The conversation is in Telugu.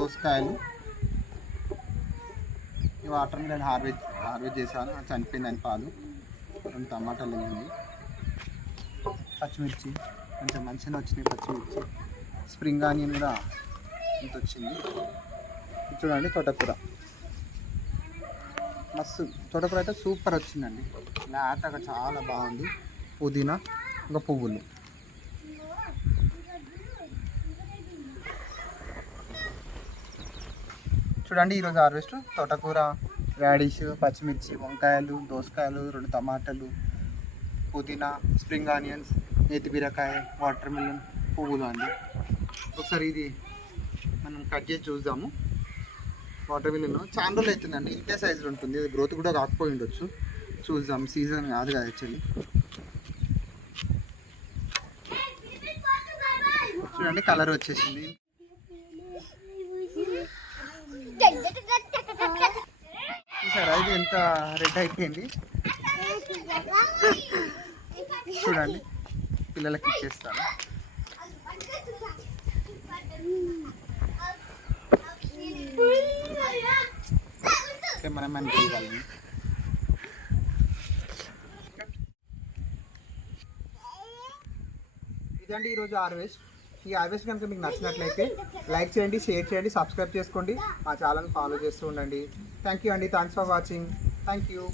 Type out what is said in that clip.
దోసకాయలు. ఈ వాటర్ నేను హార్వెస్ట్ హార్వెస్ట్ చేశాను. అది చనిపోయిందని పాలు. రెండు టమాటాలు ఉన్నాయి. పచ్చిమిర్చి కొంచెం మంచిగా వచ్చినాయి పచ్చిమిర్చి. స్ప్రింగ్ ఆనియన్ కూడా ఇంత వచ్చింది. చూడండి తోటకూర. మస్తు తోటకూర అయితే సూపర్ వచ్చిందండి. లేతగా చాలా బాగుంది. పుదీనా ఇంకా పువ్వులు. చూడండి ఈరోజు హార్వెస్ట్. తోటకూర రాడిష్ పచ్చిమిర్చి వంకాయలు దోసకాయలు రెండు టమాటాలు పుదీనా స్ప్రింగ్ ఆనియన్స్ నేతి బీరకాయ వాటర్ మిలన్ పువ్వులు అండి. ఒకసారి ఇది మనం కట్ చేసి చూద్దాము. వాటర్ మిలన్ చాలా రోజులు అవుతుందండి ఇంతే సైజులో ఉంటుంది. ఇది గ్రోత్ కూడా కాకపోయి ఉండొచ్చు. చూద్దాం సీజన్ కాదు కదా యాక్చువల్లీ చూడండి కలర్ వచ్చేసింది. చూసారా ఇది ఎంత రెడ్ అయిపోయింది? చూడండి. పిల్లలకి ఇచ్చేస్తాను. కెమెరామెన్ తీయాలని ఇదండి ఈరోజు హార్వెస్ట్. ఈ హార్వెస్ట్ కనుక మీకు నచ్చినట్లయితే లైక్ చేయండి షేర్ చేయండి సబ్స్క్రైబ్ చేసుకోండి. మా ఛానల్ ఫాలో చేస్తూ ఉండండి. థ్యాంక్ యూ అండి. Thanks for watching thank you